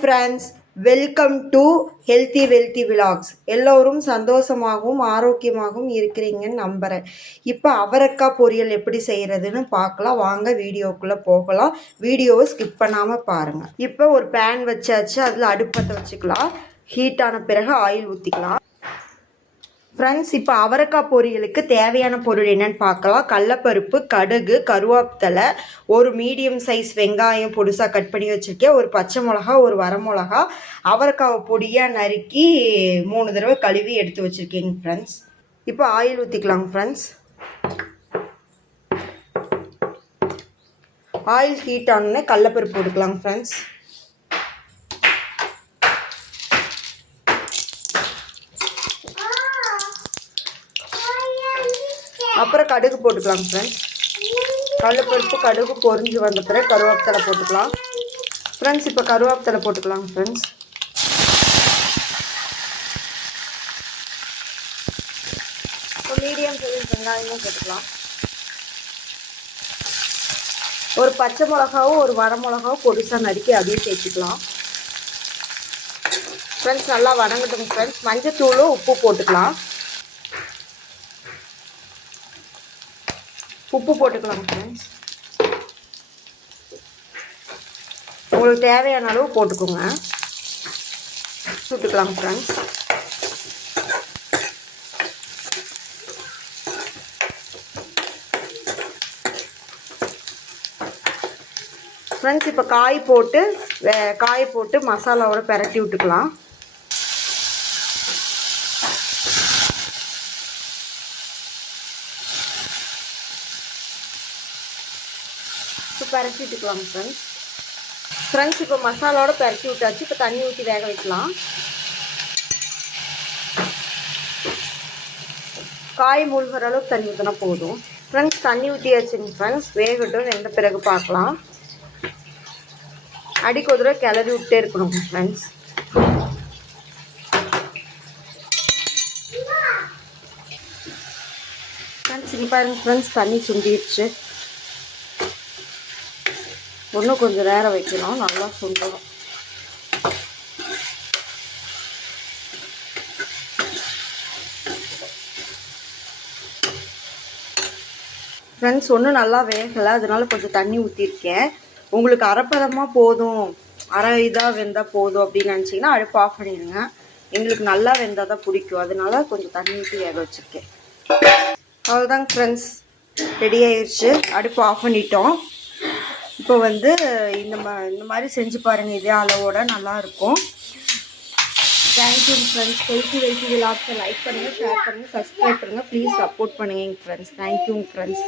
Friends, welcome to healthy wealthy vlogs. எல்லோரும் சந்தோஷமாகவும் ஆரோக்கியமாகவும் இருக்கிறீங்கன்னு நம்புகிறேன். இப்போ அவரைக்காய் பொரியல் எப்படி செய்கிறதுன்னு பார்க்கலாம். வாங்க வீடியோக்குள்ளே போகலாம். வீடியோவை ஸ்கிப் பண்ணாமல் பாருங்கள். இப்போ ஒரு பேன் வச்சாச்சு, அதில் அடுப்பத்தை வச்சுக்கலாம். ஹீட் ஆன பிறகு ஆயில் ஊற்றிக்கலாம். ஃப்ரெண்ட்ஸ், இப்போ அவரைக்காய் பொரியலுக்கு தேவையான பொருள் என்னென்னு பார்க்கலாம். கடலைப்பருப்பு, கடுகு, கருவேப்பிலை, ஒரு மீடியம் சைஸ் வெங்காயம் பொடிசாக கட் பண்ணி வச்சுருக்கேன், ஒரு பச்சை மிளகா, ஒரு வரமிளகா, அவரைக்காவை பொடியாக நறுக்கி 3 தடவை கழுவி எடுத்து வச்சுருக்கேங்க ஃப்ரெண்ட்ஸ். இப்போ ஆயில் ஊற்றிக்கலாங்க ஃப்ரெண்ட்ஸ். ஆயில் ஹீட் ஆனோடனே கடலைப்பருப்பு போட்டுக்கலாங்க ஃப்ரெண்ட்ஸ். அப்புறம் கடுகு போட்டுக்கலாம் ஃப்ரெண்ட்ஸ். கடலைப்பருப்பு கடுகு பொரிஞ்சு வந்த பிறகு கருவேப்பிலை போட்டுக்கலாம் ஃப்ரெண்ட்ஸ். இப்போ கருவேப்பிலை போட்டுக்கலாம் ஃப்ரெண்ட்ஸ். இப்போ மீடியம் சைஸ் வெங்காயமும் போட்டுக்கலாம். ஒரு பச்சை மிளகாவும் ஒரு வரமிளகாவும் பொடிசாக நறுக்கி அதையும் சேர்த்துக்கலாம் ஃப்ரெண்ட்ஸ். நல்லா வதங்கட்டும் ஃப்ரெண்ட்ஸ். மஞ்சத்தூளும் உப்பு போட்டுக்கலாம். உப்பு போட்டுக்கலாம் ஃப்ரெண்ட்ஸ். உங்களுக்கு தேவையான அளவு போட்டுக்கோங்க. சுட்டுக்கலாம் ஃப்ரெண்ட்ஸ். ஃப்ரெண்ட்ஸ், இப்போ காய் போட்டு மசாலாவோட பிரட்டி விட்டுக்கலாம். இப்போ பரட்டி விட்டுக்கலாம் ஃப்ரெண்ட்ஸ். இப்போ மசாலாவோட பரட்டி விட்டாச்சு. இப்போ தண்ணி ஊற்றி வேக வைக்கலாம். காய் மூழ்கிற அளவுக்கு தண்ணி ஊற்றினா போதும் ஃப்ரெண்ட்ஸ். தண்ணி ஊற்றியாச்சுங்க ஃப்ரெண்ட்ஸ். வேகட்டும், வெந்த பிறகு பார்க்கலாம். அடிக்கு ஒரு தடவை கிளறி விட்டே இருக்கணும் ஃப்ரெண்ட்ஸ். இங்கே பாருங்க ஃப்ரெண்ட்ஸ், தண்ணி சுண்டிடுச்சு. இன்னும் கொஞ்சம் நேரம் வைக்கணும், நல்லா சுண்டணும். ஃப்ரெண்ட்ஸ், ஒன்றும் நல்லா வேகலை, அதனால கொஞ்சம் தண்ணி ஊற்றிருக்கேன். உங்களுக்கு அரைப்பதமாக போதும், அரை இதாக வெந்தால் போதும் அப்படின்னு நினச்சிங்கன்னா அடுப்பு ஆஃப் பண்ணிடுங்க. எங்களுக்கு நல்லா வெந்தால் தான் பிடிக்கும், அதனால கொஞ்சம் தண்ணி ஊற்றி வேக வச்சுருக்கேன். அவ்வளோதாங்க ஃப்ரெண்ட்ஸ், ரெடி ஆயிடுச்சு. அடுப்பு ஆஃப் பண்ணிட்டோம். இப்போ இந்த மாதிரி செஞ்சு பாருங்கள். இதே அளவோட நல்லாயிருக்கும். Thank you friends. ஹெல்த்தி வெல்த்தி விலாக்ஸை லைக் பண்ணுங்கள், ஷேர் பண்ணுங்கள், சப்ஸ்கிரைப் பண்ணுங்கள். ப்ளீஸ் சப்போர்ட் பண்ணுங்கள் ஃப்ரெண்ட்ஸ். Thank you friends.